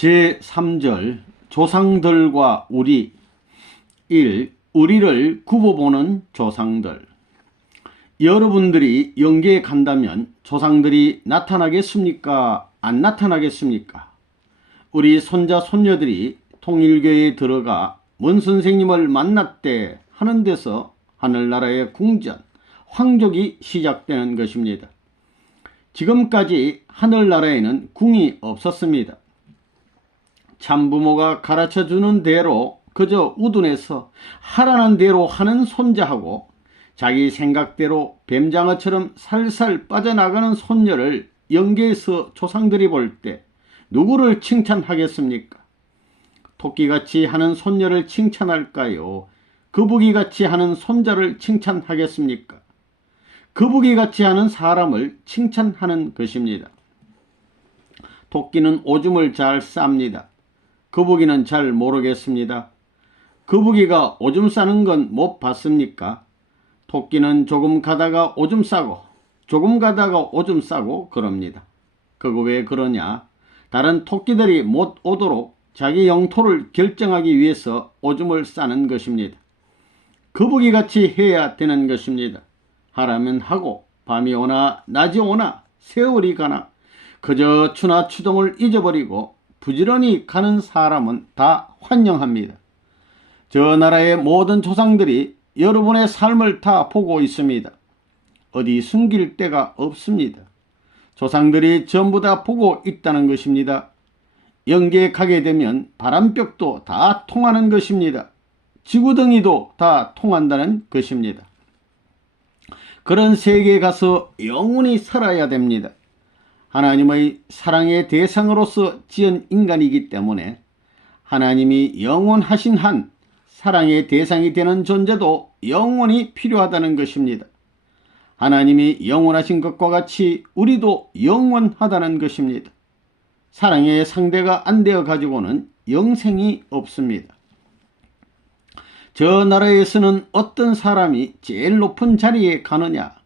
제3절 조상들과 우리 1. 우리를 굽어보는 조상들. 여러분들이 영계에 간다면 조상들이 나타나겠습니까? 안 나타나겠습니까? 우리 손자 손녀들이 통일교에 들어가 뭔 선생님을 만났대 하는 데서 하늘나라의 궁전, 황족이 시작되는 것입니다. 지금까지 하늘나라에는 궁이 없었습니다. 참부모가 가르쳐주는 대로 그저 우둔해서 하라는 대로 하는 손자하고 자기 생각대로 뱀장어처럼 살살 빠져나가는 손녀를 영계에서 조상들이 볼 때 누구를 칭찬하겠습니까? 토끼같이 하는 손녀를 칭찬할까요? 거북이같이 하는 손자를 칭찬하겠습니까? 거북이같이 하는 사람을 칭찬하는 것입니다. 토끼는 오줌을 잘 쌉니다. 거북이는 잘 모르겠습니다. 거북이가 오줌 싸는 건 못 봤습니까? 토끼는 조금 가다가 오줌 싸고 조금 가다가 오줌 싸고 그럽니다. 그거 왜 그러냐? 다른 토끼들이 못 오도록 자기 영토를 결정하기 위해서 오줌을 싸는 것입니다. 거북이같이 해야 되는 것입니다. 하라면 하고 밤이 오나 낮이 오나 세월이 가나 그저 추나 추동을 잊어버리고 부지런히 가는 사람은 다 환영합니다. 저 나라의 모든 조상들이 여러분의 삶을 다 보고 있습니다. 어디 숨길 데가 없습니다. 조상들이 전부 다 보고 있다는 것입니다. 영계에 가게 되면 바람벽도 다 통하는 것입니다. 지구덩이도 다 통한다는 것입니다. 그런 세계에 가서 영원히 살아야 됩니다. 하나님의 사랑의 대상으로서 지은 인간이기 때문에 하나님이 영원하신 한 사랑의 대상이 되는 존재도 영원히 필요하다는 것입니다. 하나님이 영원하신 것과 같이 우리도 영원하다는 것입니다. 사랑의 상대가 안 되어 가지고는 영생이 없습니다. 저 나라에서는 어떤 사람이 제일 높은 자리에 가느냐?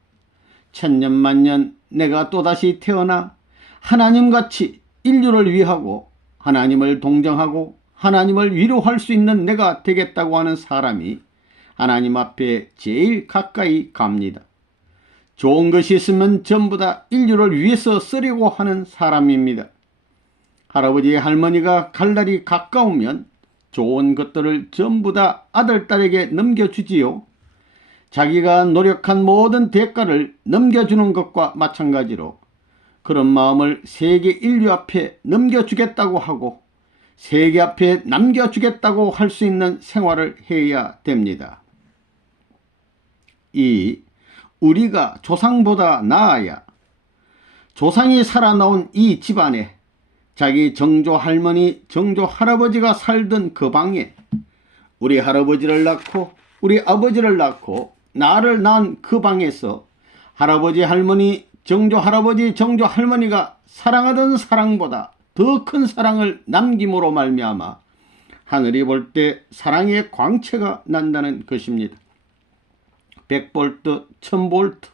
천년만년 내가 또다시 태어나 하나님같이 인류를 위하고 하나님을 동정하고 하나님을 위로할 수 있는 내가 되겠다고 하는 사람이 하나님 앞에 제일 가까이 갑니다. 좋은 것이 있으면 전부 다 인류를 위해서 쓰려고 하는 사람입니다. 할아버지 할머니가 갈 날이 가까우면 좋은 것들을 전부 다 아들, 딸에게 넘겨주지요. 자기가 노력한 모든 대가를 넘겨주는 것과 마찬가지로 그런 마음을 세계 인류 앞에 넘겨주겠다고 하고 세계 앞에 남겨주겠다고 할 수 있는 생활을 해야 됩니다. 2. 우리가 조상보다 나아야. 조상이 살아나온 이 집안에 자기 정조 할머니, 정조 할아버지가 살던 그 방에 우리 할아버지를 낳고 우리 아버지를 낳고 나를 낳은 그 방에서 할아버지 할머니, 정조 할아버지, 정조 할머니가 사랑하던 사랑보다 더 큰 사랑을 남김으로 말미암아 하늘이 볼 때 사랑의 광채가 난다는 것입니다. 100볼트, 1000볼트,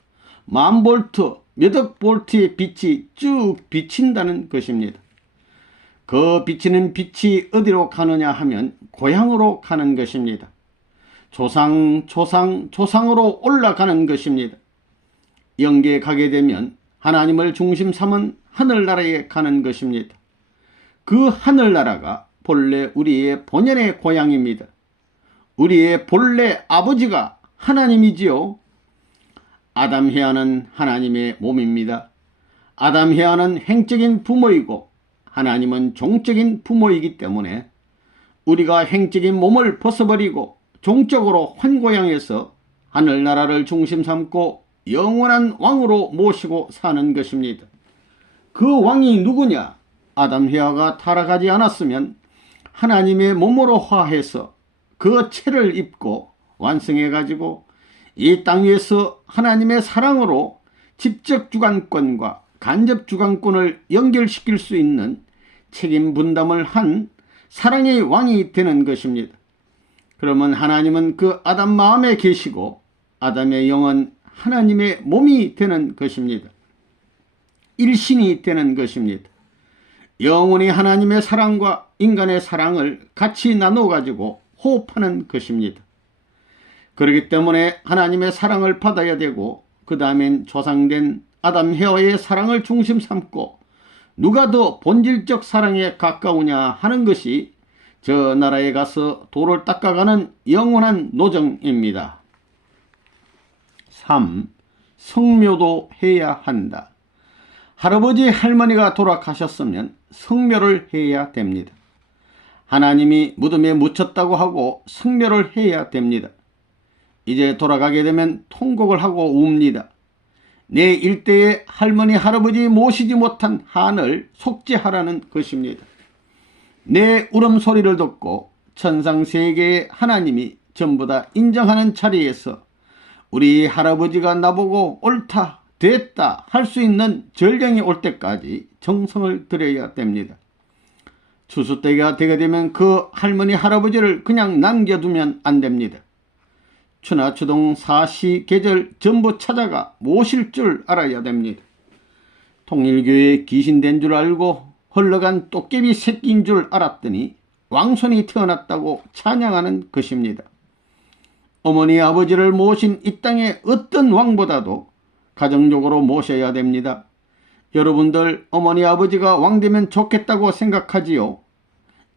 10,000볼트, 몇억 볼트의 빛이 쭉 비친다는 것입니다. 그 비치는 빛이 어디로 가느냐 하면 고향으로 가는 것입니다. 조상으로 올라가는 것입니다. 영계에 가게 되면 하나님을 중심 삼은 하늘나라에 가는 것입니다. 그 하늘나라가 본래 우리의 본연의 고향입니다. 우리의 본래 아버지가 하나님이지요. 아담 헤아는 하나님의 몸입니다. 아담 헤아는 행적인 부모이고 하나님은 종적인 부모이기 때문에 우리가 행적인 몸을 벗어버리고 종적으로 환고향에서 하늘나라를 중심 삼고 영원한 왕으로 모시고 사는 것입니다. 그 왕이 누구냐? 아담 헤아가 타락하지 않았으면 하나님의 몸으로 화해서 그 체를 입고 완성해 가지고 이 땅 위에서 하나님의 사랑으로 직접 주관권과 간접 주관권을 연결시킬 수 있는 책임 분담을 한 사랑의 왕이 되는 것입니다. 그러면 하나님은 그 아담 마음에 계시고 아담의 영은 하나님의 몸이 되는 것입니다. 일신이 되는 것입니다. 영원히 하나님의 사랑과 인간의 사랑을 같이 나눠 가지고 호흡하는 것입니다. 그렇기 때문에 하나님의 사랑을 받아야 되고 그 다음엔 조상된 아담 헤어의 사랑을 중심 삼고 누가 더 본질적 사랑에 가까우냐 하는 것이 저 나라에 가서 돌을 닦아가는 영원한 노정입니다. 3. 성묘도 해야 한다. 할아버지 할머니가 돌아가셨으면 성묘를 해야 됩니다. 하나님이 무덤에 묻혔다고 하고 성묘를 해야 됩니다. 이제 돌아가게 되면 통곡을 하고 웁니다. 내 일대에 할머니 할아버지 모시지 못한 한을 속죄하라는 것입니다. 내 울음소리를 듣고 천상세계의 하나님이 전부 다 인정하는 자리에서 우리 할아버지가 나보고 옳다 됐다 할 수 있는 전령이 올 때까지 정성을 들여야 됩니다. 추수 때가 되게 되면 그 할머니 할아버지를 그냥 남겨두면 안 됩니다. 추나 추동 사시 계절 전부 찾아가 모실 줄 알아야 됩니다. 통일교에 귀신된 줄 알고 흘러간 도깨비 새끼인 줄 알았더니 왕손이 태어났다고 찬양하는 것입니다. 어머니 아버지를 모신 이 땅의 어떤 왕보다도 가정적으로 모셔야 됩니다. 여러분들 어머니 아버지가 왕되면 좋겠다고 생각하지요?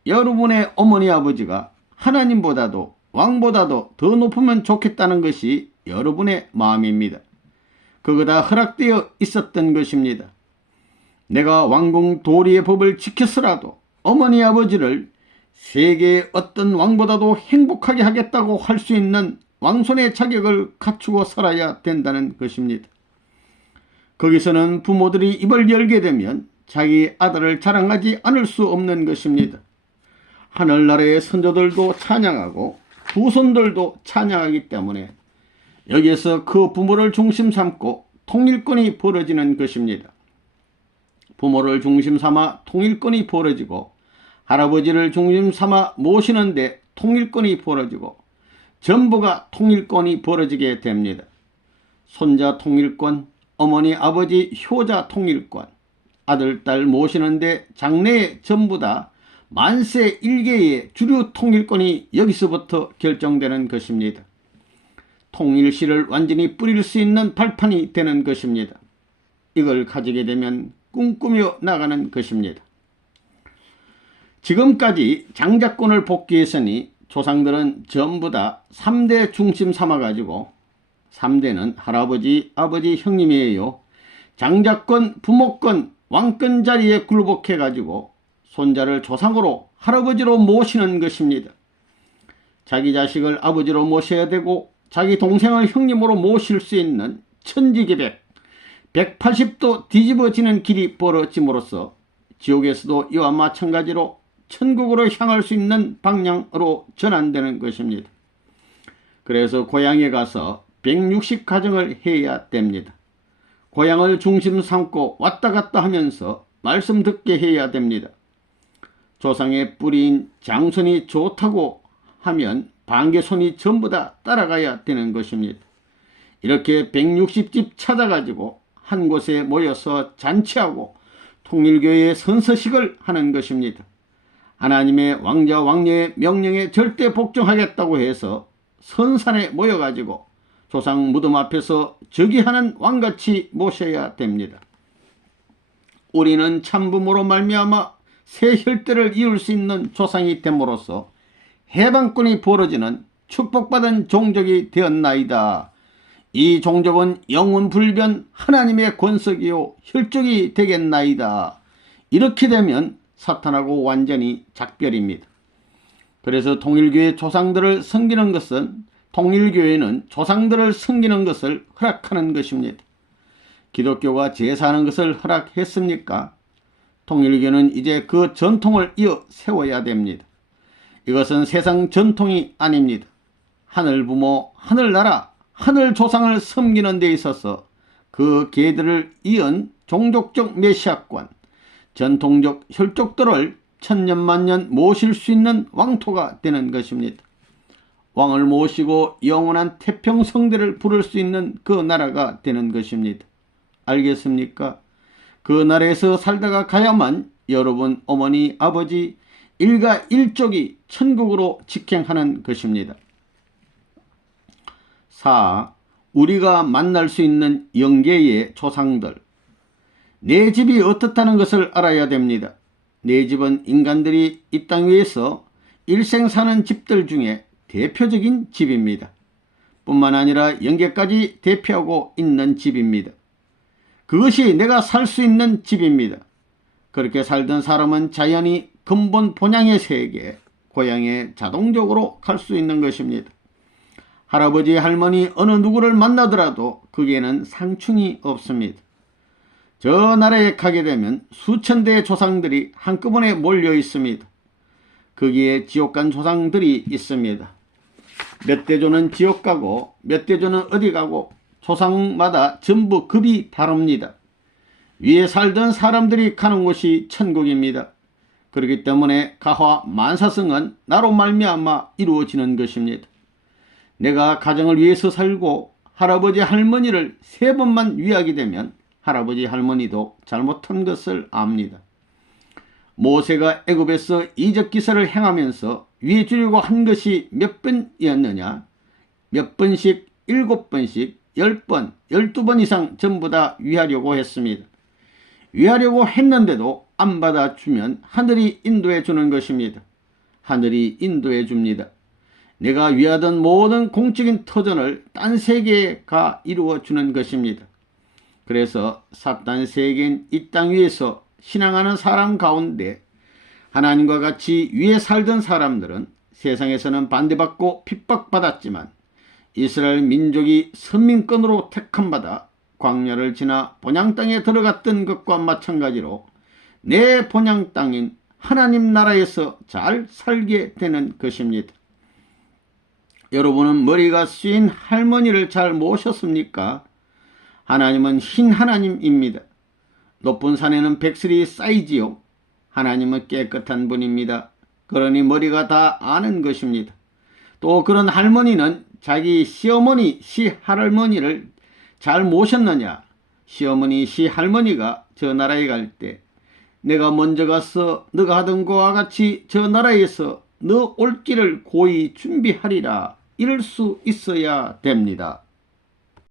여러분의 어머니 아버지가 하나님보다도 왕보다도 더 높으면 좋겠다는 것이 여러분의 마음입니다. 그거 다 허락되어 있었던 것입니다. 내가 왕궁 도리의 법을 지켰으라도 어머니 아버지를 세계의 어떤 왕보다도 행복하게 하겠다고 할 수 있는 왕손의 자격을 갖추고 살아야 된다는 것입니다. 거기서는 부모들이 입을 열게 되면 자기 아들을 자랑하지 않을 수 없는 것입니다. 하늘나라의 선조들도 찬양하고 후손들도 찬양하기 때문에 여기에서 그 부모를 중심 삼고 통일권이 벌어지는 것입니다. 부모를 중심 삼아 통일권이 벌어지고 할아버지를 중심 삼아 모시는데 통일권이 벌어지고 전부가 통일권이 벌어지게 됩니다. 손자 통일권, 어머니 아버지 효자 통일권, 아들 딸 모시는데 장래에 전부 다 만세 일개의 주류 통일권이 여기서부터 결정되는 것입니다. 통일시를 완전히 뿌릴 수 있는 발판이 되는 것입니다. 이걸 가지게 되면 꿈꾸며 나가는 것입니다. 지금까지 장자권을 복귀했으니 조상들은 전부 다 3대 중심 삼아가지고 3대는 할아버지, 아버지, 형님이에요. 장자권, 부모권, 왕권 자리에 굴복해가지고 손자를 조상으로 할아버지로 모시는 것입니다. 자기 자식을 아버지로 모셔야 되고 자기 동생을 형님으로 모실 수 있는 천지개백 180도 뒤집어지는 길이 벌어짐으로써 지옥에서도 이와 마찬가지로 천국으로 향할 수 있는 방향으로 전환되는 것입니다. 그래서 고향에 가서 160가정을 해야 됩니다. 고향을 중심 삼고 왔다 갔다 하면서 말씀 듣게 해야 됩니다. 조상의 뿌리인 장손이 좋다고 하면 반개손이 전부 다 따라가야 되는 것입니다. 이렇게 160집 찾아가지고 한 곳에 모여서 잔치하고 통일교의 선서식을 하는 것입니다. 하나님의 왕자 왕녀의 명령에 절대 복종하겠다고 해서 선산에 모여가지고 조상 무덤 앞에서 즉위하는 왕같이 모셔야 됩니다. 우리는 참부모로 말미암아 새 혈대를 이을 수 있는 조상이 됨으로써 해방권이 벌어지는 축복받은 종족이 되었나이다. 이 종족은 영원불변 하나님의 권석이요 혈족이 되겠나이다. 이렇게 되면 사탄하고 완전히 작별입니다. 그래서 통일교의 조상들을 섬기는 것은 통일교회는 조상들을 섬기는 것을 허락하는 것입니다. 기독교가 제사하는 것을 허락했습니까? 통일교는 이제 그 전통을 이어 세워야 됩니다. 이것은 세상 전통이 아닙니다. 하늘부모, 하늘나라, 하늘조상을 섬기는 데 있어서 그 계들을 이은 종족적 메시아권, 전통적 혈족들을 천년만년 모실 수 있는 왕토가 되는 것입니다. 왕을 모시고 영원한 태평성대를 부를 수 있는 그 나라가 되는 것입니다. 알겠습니까? 그 나라에서 살다가 가야만 여러분, 어머니, 아버지, 일가 일족이 천국으로 직행하는 것입니다. 4. 우리가 만날 수 있는 영계의 조상들. 내 집이 어떻다는 것을 알아야 됩니다. 내 집은 인간들이 이 땅 위에서 일생 사는 집들 중에 대표적인 집입니다. 뿐만 아니라 영계까지 대표하고 있는 집입니다. 그것이 내가 살 수 있는 집입니다. 그렇게 살던 사람은 자연히 근본 본향의 세계, 고향에 자동적으로 갈 수 있는 것입니다. 할아버지, 할머니 어느 누구를 만나더라도 거기에는 상충이 없습니다. 저 나라에 가게 되면 수천 대의 조상들이 한꺼번에 몰려 있습니다. 거기에 지옥간 조상들이 있습니다. 몇 대조는 지옥 가고 몇 대조는 어디 가고 조상마다 전부 급이 다릅니다. 위에 살던 사람들이 가는 곳이 천국입니다. 그렇기 때문에 가화 만사성은 나로 말미암아 이루어지는 것입니다. 내가 가정을 위해서 살고 할아버지 할머니를 3번만 위하게 되면 할아버지 할머니도 잘못한 것을 압니다. 모세가 애굽에서 이적 기사를 행하면서 위해 주려고 한 것이 몇 번이었느냐? 몇 번씩, 7번씩, 10번, 12번 이상 전부 다 위하려고 했습니다. 위하려고 했는데도 안 받아주면 하늘이 인도해 주는 것입니다. 하늘이 인도해 줍니다. 내가 위하던 모든 공적인 터전을 딴 세계에 가 이루어 주는 것입니다. 그래서 사탄 세계인 이 땅 위에서 신앙하는 사람 가운데 하나님과 같이 위에 살던 사람들은 세상에서는 반대받고 핍박받았지만 이스라엘 민족이 선민권으로 택함받아 광야를 지나 본향 땅에 들어갔던 것과 마찬가지로 내 본향 땅인 하나님 나라에서 잘 살게 되는 것입니다. 여러분은 머리가 씌인 할머니를 잘 모셨습니까? 하나님은 흰 하나님입니다. 높은 산에는 백설이 쌓이지요. 하나님은 깨끗한 분입니다. 그러니 머리가 다 아는 것입니다. 또 그런 할머니는 자기 시어머니, 시할머니를 잘 모셨느냐? 시어머니, 시할머니가 저 나라에 갈 때 내가 먼저 가서 너가 하던 것과 같이 저 나라에서 너 올 길을 고이 준비하리라 이럴 수 있어야 됩니다.